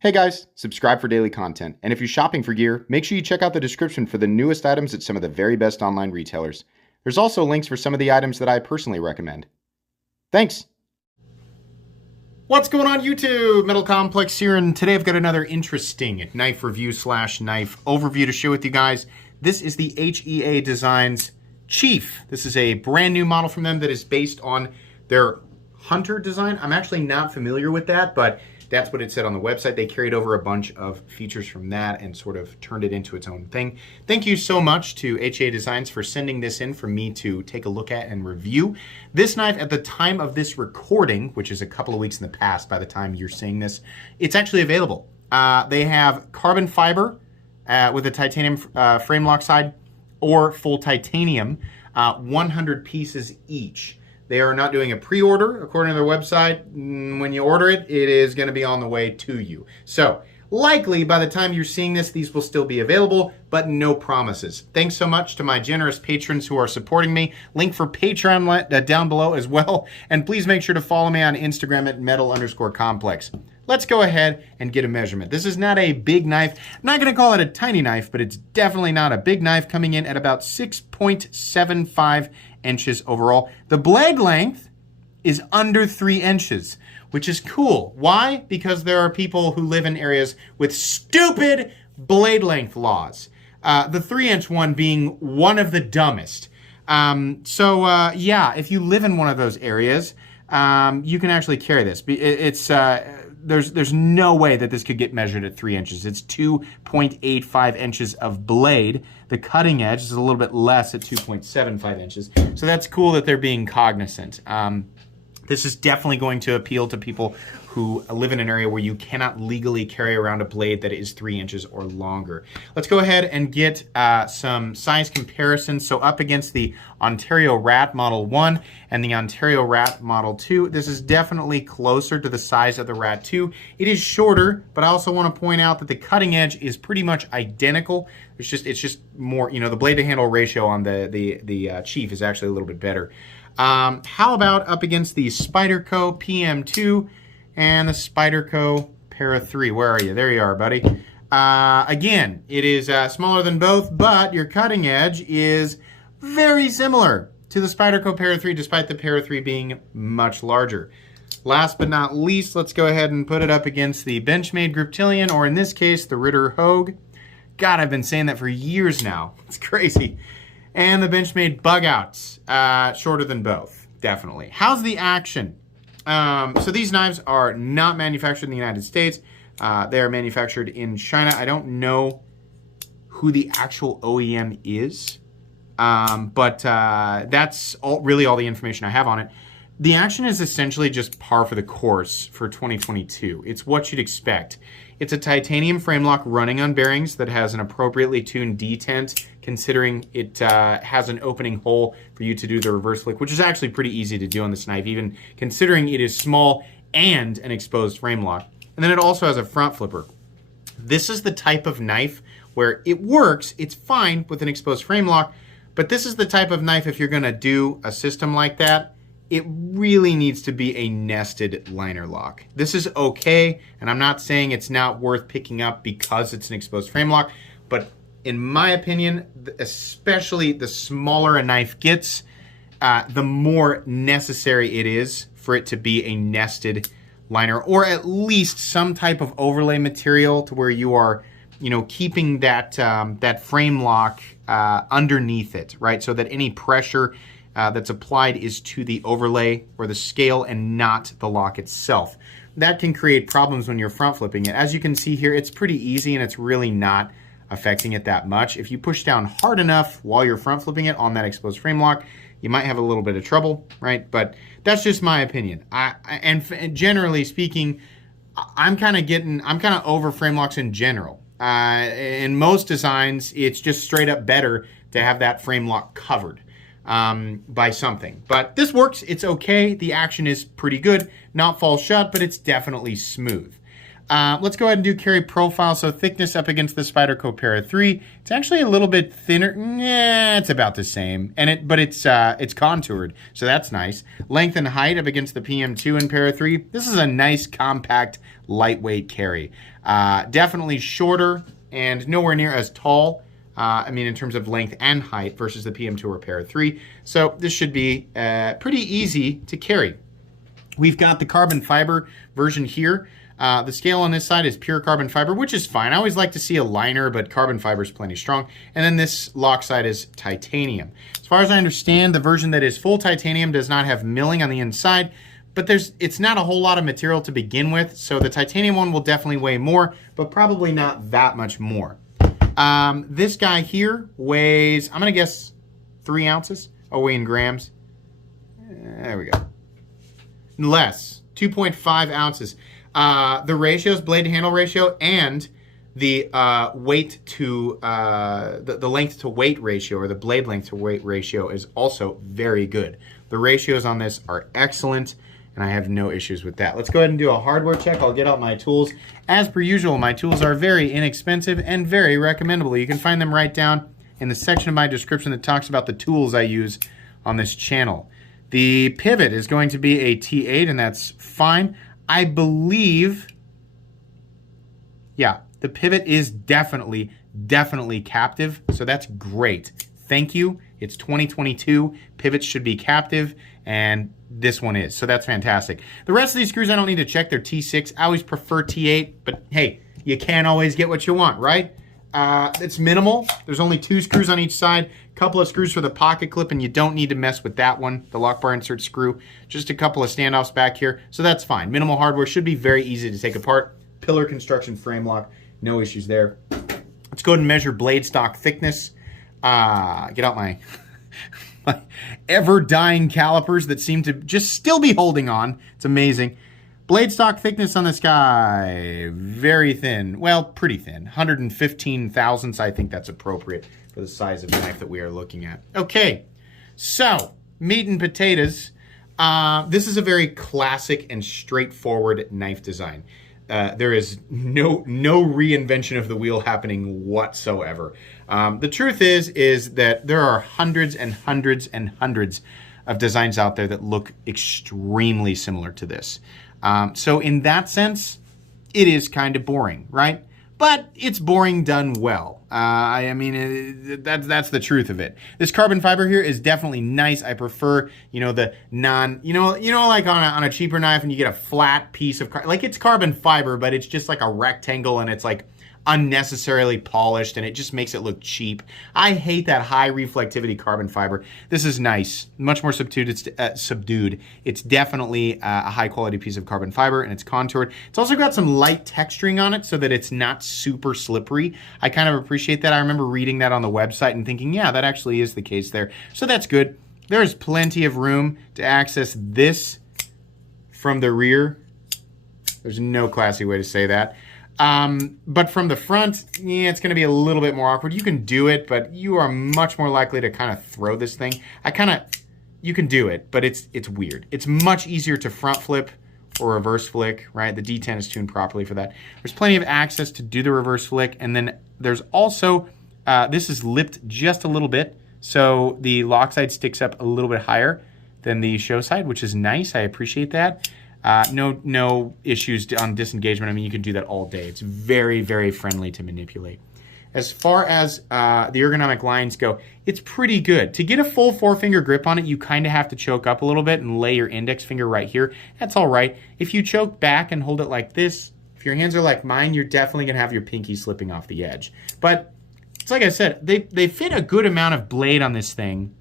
Hey guys, subscribe for daily content. And if you're shopping for gear, make sure you check out the description for the newest items at some of the very best online retailers. There's also links for some of the items that I personally recommend. Thanks! What's going on YouTube? Metal Complex here, and today I've got another interesting knife review / knife overview to share with you guys. This is the HEA Designs Chief. This is a brand new model from them that is based on their Hunter design. I'm actually not familiar with that, but that's what it said on the website. They carried over a bunch of features from that and sort of turned it into its own thing. Thank you so much to HEA Designs for sending this in for me to take a look at and review. This knife, at the time of this recording, which is a couple of weeks in the past by the time you're seeing this, it's actually available. They have carbon fiber with a titanium frame lock side or full titanium, 100 pieces each. They are not doing a pre-order, according to their website. When you order it, it is going to be on the way to you. So, likely by the time you're seeing this, these will still be available, but no promises. Thanks so much to my generous patrons who are supporting me. Link for Patreon down below as well. And please make sure to follow me on Instagram at metal_complex. Let's go ahead and get a measurement. This is not a big knife. I'm not going to call it a tiny knife, but it's definitely not a big knife, coming in at about 6.75 inches overall. The blade length is under 3 inches, which is cool. Why? Because there are people who live in areas with stupid blade length laws. The 3-inch one being one of the dumbest. Yeah, if you live in one of those areas, you can actually carry this. There's no way that this could get measured at 3 inches. It's 2.85 inches of blade. The cutting edge is a little bit less at 2.75 inches. So that's cool that they're being cognizant. This is definitely going to appeal to people who live in an area where you cannot legally carry around a blade that is 3 inches or longer. Let's go ahead and get some size comparisons. So up against the Ontario Rat Model 1 and the Ontario Rat Model 2, this is definitely closer to the size of the Rat 2. It is shorter, but I also want to point out that the cutting edge is pretty much identical. It's just more, the blade to handle ratio on the Chief is actually a little bit better. How about up against the Spyderco PM2 and the Spyderco Para 3? Where are you? There you are, buddy. Again, it is smaller than both, but your cutting edge is very similar to the Spyderco Para 3, despite the Para 3 being much larger. Last but not least, let's go ahead and put it up against the Benchmade Griptilian, or in this case, the Ritter Hogue. God, I've been saying that for years now. It's crazy. And the Benchmade Bug Outs, shorter than both, definitely. How's the action? So these knives are not manufactured in the United States. They are manufactured in China. I don't know who the actual OEM is, but that's really all the information I have on it. The action is essentially just par for the course for 2022. It's what you'd expect. It's a titanium frame lock running on bearings that has an appropriately tuned detent, considering it has an opening hole for you to do the reverse flick, which is actually pretty easy to do on this knife, even considering it is small and an exposed frame lock. And then it also has a front flipper. This is the type of knife where it works, it's fine with an exposed frame lock, but this is the type of knife, if you're gonna do a system like that, it really needs to be a nested liner lock. This is okay, and I'm not saying it's not worth picking up because it's an exposed frame lock, but in my opinion, especially the smaller a knife gets, the more necessary it is for it to be a nested liner, or at least some type of overlay material to where you are, keeping that that frame lock underneath it, right? So that any pressure that's applied is to the overlay or the scale and not the lock itself. That can create problems when you're front flipping it. As you can see here, it's pretty easy and it's really not affecting it that much. If you push down hard enough while you're front flipping it on that exposed frame lock, you might have a little bit of trouble, right? But that's just my opinion. And generally speaking, I'm kind of over frame locks in general. In most designs, it's just straight up better to have that frame lock covered by something. But this works, it's okay. The action is pretty good. Not fall shut, but it's definitely smooth. Let's go ahead and do carry profile. So thickness up against the Spyderco Para 3. It's actually a little bit thinner. Nah, it's about the same. But it's contoured, so that's nice. Length and height up against the PM2 and Para 3. This is a nice compact lightweight carry. Definitely shorter and nowhere near as tall. I mean, in terms of length and height versus the PM2 or Para 3. So this should be pretty easy to carry. We've got the carbon fiber version here. The scale on this side is pure carbon fiber, which is fine. I always like to see a liner, but carbon fiber is plenty strong. And then this lock side is titanium. As far as I understand, the version that is full titanium does not have milling on the inside, but it's not a whole lot of material to begin with. So the titanium one will definitely weigh more, but probably not that much more. This guy here weighs, I'm going to guess 3 ounces. Oh, weigh in grams. There we go. Less, 2.5 ounces. The ratios, blade to handle ratio, and the weight to the length to weight ratio, or the blade length to weight ratio, is also very good. The ratios on this are excellent, and I have no issues with that. Let's go ahead and do a hardware check. I'll get out my tools. As per usual, my tools are very inexpensive and very recommendable. You can find them right down in the section of my description that talks about the tools I use on this channel. The pivot is going to be a T8, and that's fine. I believe, yeah, the pivot is definitely captive, so that's great. Thank you. It's 2022. Pivots should be captive, and this one is, so that's fantastic. The rest of these screws I don't need to check. They're T6. I always prefer T8, but hey, you can't always get what you want, right? It's minimal. There's only 2 screws on each side, a couple of screws for the pocket clip, and you don't need to mess with that one, the lock bar insert screw. Just a couple of standoffs back here, so that's fine. Minimal hardware, should be very easy to take apart. Pillar construction frame lock, no issues there. Let's go ahead and measure blade stock thickness. Get out my ever-dying calipers that seem to just still be holding on. It's amazing. Blade stock thickness on this guy, very thin. Well, pretty thin. 115 thousandths. I think that's appropriate for the size of knife that we are looking at. Okay, so meat and potatoes. This is a very classic and straightforward knife design. There is no reinvention of the wheel happening whatsoever. The truth is that there are hundreds and hundreds and hundreds of designs out there that look extremely similar to this. So in that sense, it is kind of boring, right? But it's boring done well. I mean, that's the truth of it. This carbon fiber here is definitely nice. I prefer, the like on a cheaper knife, and you get a flat piece of, like, it's carbon fiber, but it's just like a rectangle, and it's like unnecessarily polished, and it just makes it look cheap. I hate that high reflectivity carbon fiber. This is nice, much more subdued. It's definitely a high quality piece of carbon fiber, and it's contoured. It's also got some light texturing on it so that it's not super slippery. I kind of appreciate that. I remember reading that on the website and thinking, yeah, that actually is the case there. So that's good. There's plenty of room to access this from the rear. There's no classy way to say that. But from the front, yeah, it's going to be a little bit more awkward. You can do it, but you are much more likely to kind of throw this thing. You can do it, but it's weird. It's much easier to front flip or reverse flick, right? The D10 is tuned properly for that. There's plenty of access to do the reverse flick, and then there's also, this is lipped just a little bit, so the lock side sticks up a little bit higher than the show side, which is nice. I appreciate that. No issues on disengagement. I mean, you can do that all day. It's very, very friendly to manipulate. As far as the ergonomic lines go, it's pretty good. To get a full 4-finger grip on it, you kind of have to choke up a little bit and lay your index finger right here. That's all right. If you choke back and hold it like this, if your hands are like mine, you're definitely going to have your pinky slipping off the edge. But it's like I said, they fit a good amount of blade on this thing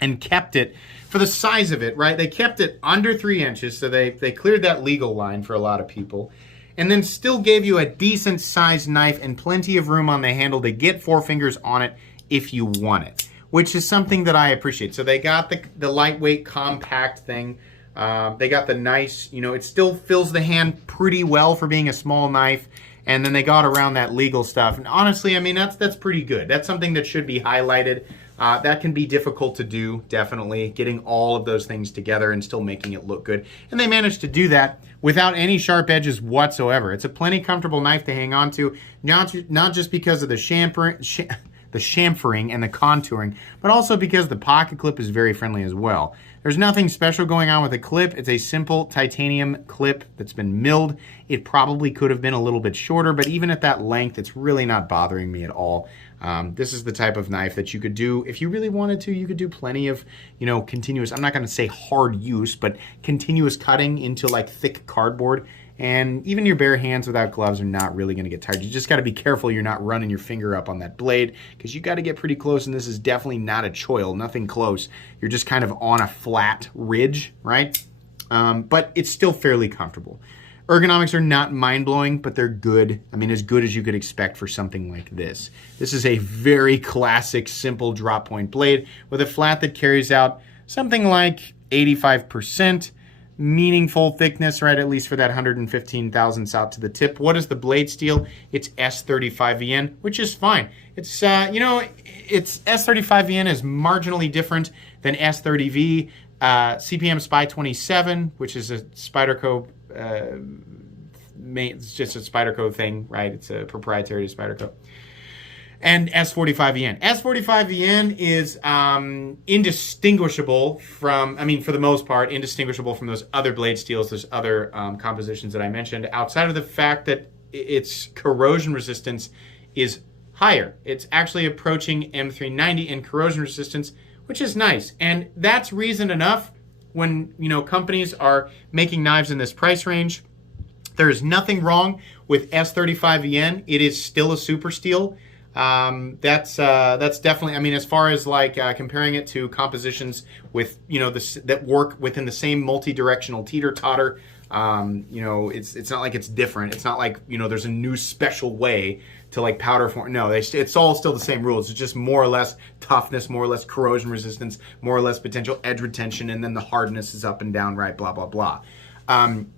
and kept it, for the size of it, right? They kept it under 3 inches, so they cleared that legal line for a lot of people, and then still gave you a decent sized knife and plenty of room on the handle to get 4 fingers on it if you want it, which is something that I appreciate. So they got the lightweight, compact thing. They got the nice, it still fills the hand pretty well for being a small knife, and then they got around that legal stuff. And honestly, I mean, that's pretty good. That's something that should be highlighted. That can be difficult to do, definitely, getting all of those things together and still making it look good. And they managed to do that without any sharp edges whatsoever. It's a plenty comfortable knife to hang on to, not just because of the chamfering and the contouring, but also because the pocket clip is very friendly as well. There's nothing special going on with the clip. It's a simple titanium clip that's been milled. It probably could have been a little bit shorter, but even at that length, it's really not bothering me at all. This is the type of knife that you could do, if you really wanted to, you could do plenty of, continuous, I'm not gonna say hard use, but continuous cutting into like thick cardboard. And even your bare hands without gloves are not really gonna get tired. You just gotta be careful you're not running your finger up on that blade, because you gotta get pretty close, and this is definitely not a choil, nothing close. You're just kind of on a flat ridge, right? But it's still fairly comfortable. Ergonomics are not mind-blowing, but they're good. I mean, as good as you could expect for something like this. This is a very classic, simple drop point blade with a flat that carries out something like 85%. Meaningful thickness, right, at least for that 115 thousandths out to the tip. What is the blade steel? It's S35VN, which is fine. It's, it's S35VN is marginally different than S30V. CPM Spy 27, which is a Spyderco, it's just a Spyderco thing, right? It's a proprietary to Spyderco. And S45VN. S45VN is indistinguishable from, for the most part, indistinguishable from those other blade steels, those other compositions that I mentioned, outside of the fact that its corrosion resistance is higher. It's actually approaching M390 in corrosion resistance, which is nice. And that's reason enough when, companies are making knives in this price range. There is nothing wrong with S35VN. It is still a super steel. That's definitely, as far as like comparing it to compositions with, that work within the same multi-directional teeter-totter, it's not like it's different. It's not like, there's a new special way to like powder form. No, it's all still the same rules. It's just more or less toughness, more or less corrosion resistance, more or less potential edge retention, and then the hardness is up and down, right, blah, blah, blah.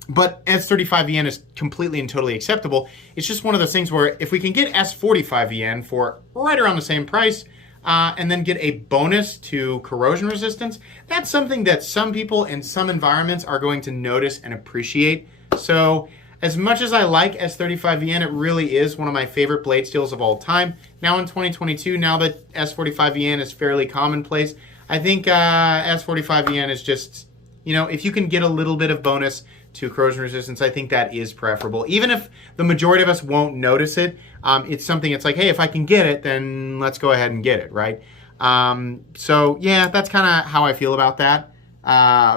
But S35VN is completely and totally acceptable. It's just one of those things where if we can get S45VN for right around the same price, and then get a bonus to corrosion resistance, that's something that some people in some environments are going to notice and appreciate. So as much as I like S35VN, it really is one of my favorite blade steels of all time. Now in 2022, now that S45VN is fairly commonplace, I think S45VN is just, if you can get a little bit of bonus to corrosion resistance, I think that is preferable. Even if the majority of us won't notice it, it's something, it's like, hey, if I can get it, then let's go ahead and get it, right? So yeah, that's kind of how I feel about that.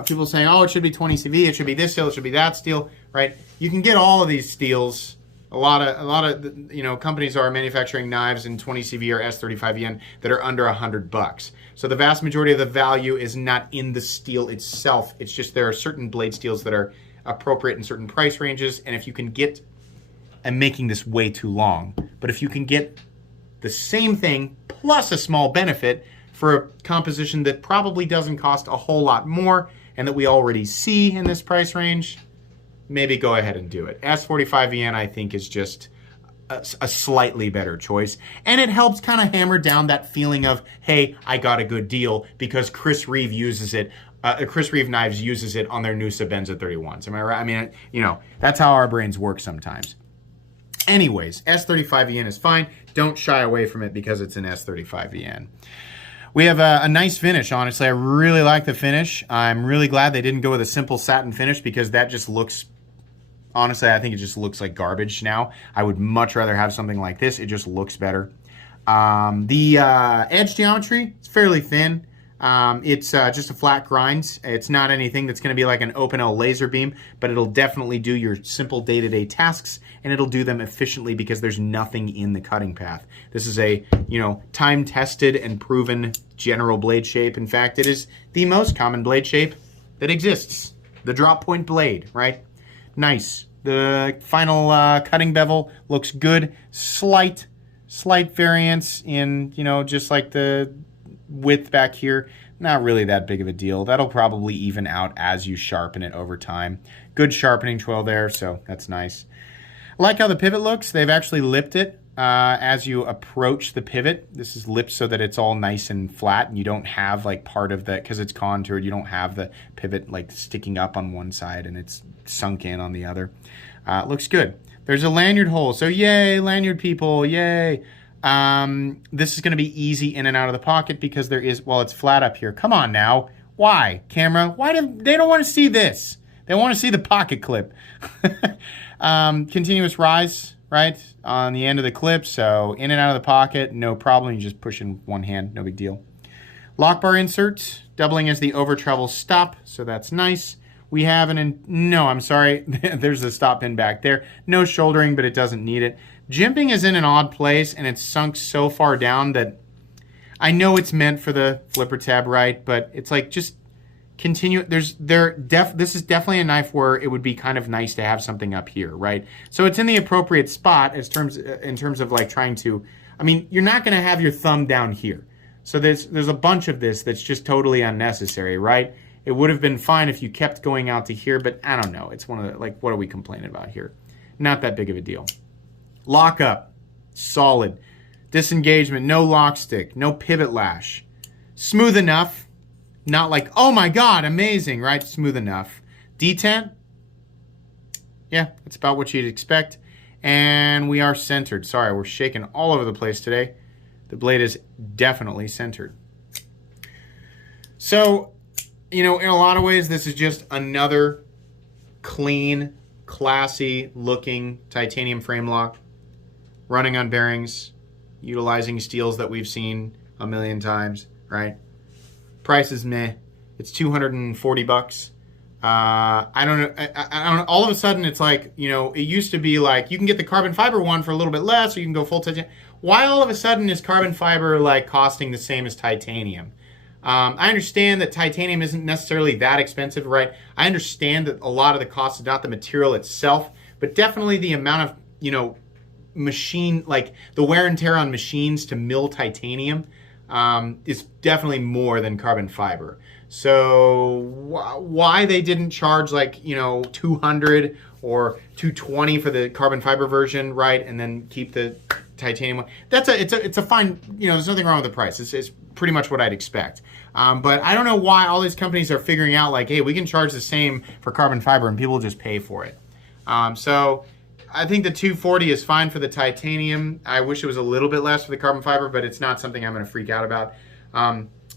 People saying, oh, it should be 20 CV, it should be this steel, it should be that steel, right? You can get all of these steels. A lot of companies are manufacturing knives in 20 CV or S35VN that are under $100. So the vast majority of the value is not in the steel itself. It's just there are certain blade steels that are appropriate in certain price ranges. And if you can get, I'm making this way too long, but if you can get the same thing plus a small benefit for a composition that probably doesn't cost a whole lot more and that we already see in this price range, maybe go ahead and do it. S45VN, I think, is just a slightly better choice. And it helps kind of hammer down that feeling of, hey, I got a good deal because Chris Reeve uses it. Chris Reeve Knives uses it on their new Sabenza 31s. Am I right? That's how our brains work sometimes. Anyways, S35VN is fine. Don't shy away from it because it's an S35VN. We have a nice finish, honestly. I really like the finish. I'm really glad they didn't go with a simple satin finish because that just looks, honestly, I think it just looks like garbage now. I would much rather have something like this. It just looks better. The edge geometry, it's fairly thin. It's just a flat grind. It's not anything that's going to be like an open L laser beam, but it'll definitely do your simple day-to-day tasks, and it'll do them efficiently because there's nothing in the cutting path. This is a, time-tested and proven general blade shape. In fact, it is the most common blade shape that exists. The drop point blade, right? Nice. The final cutting bevel looks good. Slight variance in, just like the width back here. Not really that big of a deal. That'll probably even out as you sharpen it over time. Good sharpening choil there, so that's nice. I like how the pivot looks. They've actually lipped it as you approach the pivot. This is lipped so that it's all nice and flat, and you don't have like part of the, because it's contoured, you don't have the pivot like sticking up on one side and it's sunk in on the other. It looks good. There's a lanyard hole, so yay, lanyard people, yay. This is going to be easy in and out of the pocket because there is, well, it's flat up here. Come on now. Why, camera? Why do they don't want to see this? They want to see the pocket clip. Continuous rise, right, on the end of the clip. So in and out of the pocket, no problem. You just push in one hand, no big deal. Lock bar insert, doubling as the over travel stop. So that's nice. We have no, I'm sorry. There's a stop pin back there. No shouldering, but it doesn't need it. Jimping is in an odd place, and it's sunk so far down that I know it's meant for the flipper tab, right? But it's like, just continue. This is definitely a knife where it would be kind of nice to have something up here, right? So it's in the appropriate spot in terms of like trying to, I mean, you're not going to have your thumb down here. So there's a bunch of this that's just totally unnecessary, right? It would have been fine if you kept going out to here, but I don't know. It's one of the, like, what are we complaining about here? Not that big of a deal. Lock up, solid. Disengagement, no lock stick, no pivot lash. Smooth enough, not like, oh my God, amazing, right? Smooth enough. Detent, yeah, that's about what you'd expect. And we are centered. Sorry, we're shaking all over the place today. The blade is definitely centered. So, you know, in a lot of ways, this is just another clean, classy looking titanium frame lock, running on bearings, utilizing steels that we've seen a million times, right? Price is meh. It's $240. I don't know. I don't know. All of a sudden, it's like, you know, it used to be like you can get the carbon fiber one for a little bit less, or you can go full titanium. Why all of a sudden is carbon fiber like costing the same as titanium? I understand that titanium isn't necessarily that expensive, right? I understand that a lot of the cost is not the material itself, but definitely the amount of, you know, machine, like the wear and tear on machines to mill titanium is definitely more than carbon fiber. So why they didn't charge like, you know, $200 or $220 for the carbon fiber version, right? And then keep the titanium one. It's a fine, you know, there's nothing wrong with the price. It's pretty much what I'd expect. But I don't know why all these companies are figuring out like, hey, we can charge the same for carbon fiber and people just pay for it. So I think the $240 is fine for the titanium. I wish it was a little bit less for the carbon fiber, but it's not something I'm going to freak out about.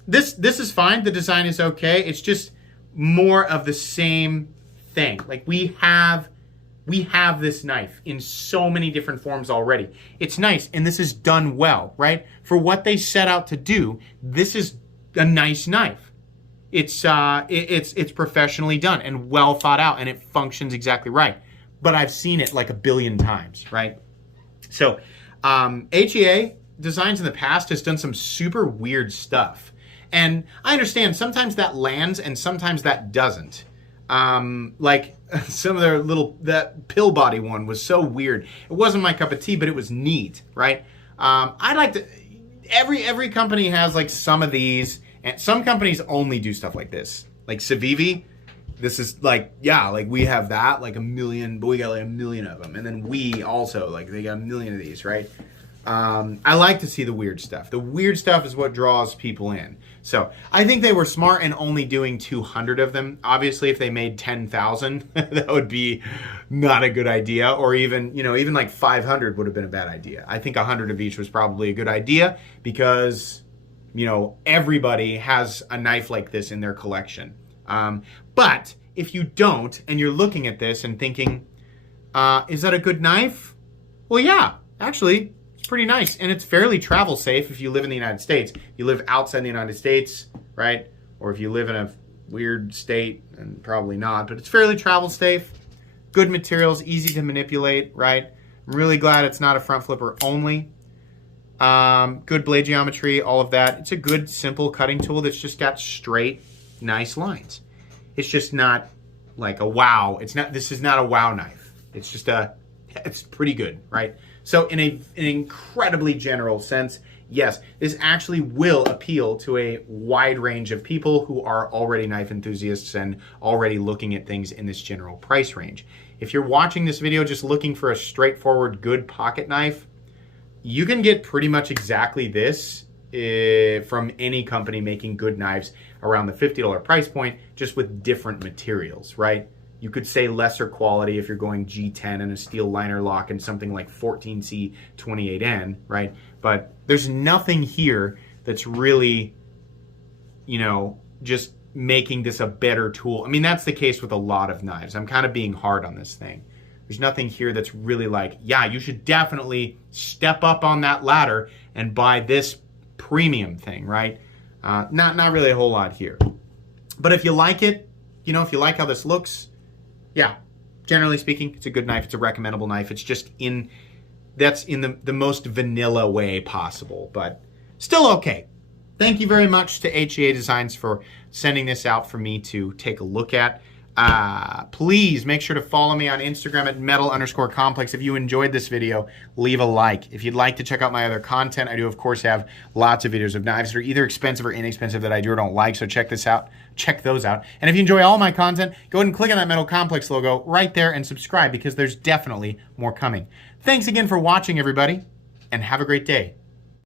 This is fine. The design is okay. It's just more of the same thing. Like we have this knife in so many different forms already. It's nice, and this is done well, right? For what they set out to do, this is a nice knife. It's professionally done and well thought out, and it functions exactly right. But I've seen it like a billion times, right? So HEA Designs in the past has done some super weird stuff. And I understand sometimes that lands and sometimes that doesn't. Like some of their that pill body one was so weird. It wasn't my cup of tea, but it was neat, right? I like to, every company has like some of these, and some companies only do stuff like this. Like Civivi, this is like, yeah, like we have that, like a million, but we got like a million of them. And then we also, like they got a million of these, right? I like to see the weird stuff. The weird stuff is what draws people in. So I think they were smart in only doing 200 of them. Obviously, if they made 10,000, that would be not a good idea. Or even, you know, even like 500 would have been a bad idea. I think 100 of each was probably a good idea because, you know, everybody has a knife like this in their collection. But if you don't, and you're looking at this and thinking, is that a good knife? Well, yeah, actually, it's pretty nice. And it's fairly travel safe if you live in the United States. If you live outside the United States, right? Or if you live in a weird state, and probably not, but it's fairly travel safe. Good materials, easy to manipulate, right? I'm really glad it's not a front flipper only. Good blade geometry, all of that. It's a good, simple cutting tool that's just got straight, nice lines. It's just not like a wow. This is not a wow knife. It's just it's pretty good, right? So in an incredibly general sense, yes, this actually will appeal to a wide range of people who are already knife enthusiasts and already looking at things in this general price range. If you're watching this video just looking for a straightforward, good pocket knife, you can get pretty much exactly this from any company making good knives around the $50 price point, just with different materials, right? You could say lesser quality if you're going G10 and a steel liner lock and something like 14C28N, right? But there's nothing here that's really, you know, just making this a better tool. I mean, that's the case with a lot of knives. I'm kind of being hard on this thing. There's nothing here that's really like, yeah, you should definitely step up on that ladder and buy this premium thing, right? Not really a whole lot here. But if you like it, you know, if you like how this looks, yeah, generally speaking, it's a good knife. It's a recommendable knife. It's just that's in the most vanilla way possible, but still okay. Thank you very much to HEA Designs for sending this out for me to take a look at. Please make sure to follow me on Instagram at metal_complex. If you enjoyed this video, leave a like. If you'd like to check out my other content, I do of course have lots of videos of knives that are either expensive or inexpensive that I do or don't like, so check those out. And if you enjoy all my content, go ahead and click on that Metal Complex logo right there and subscribe, because there's definitely more coming. Thanks again for watching, everybody, and have a great day.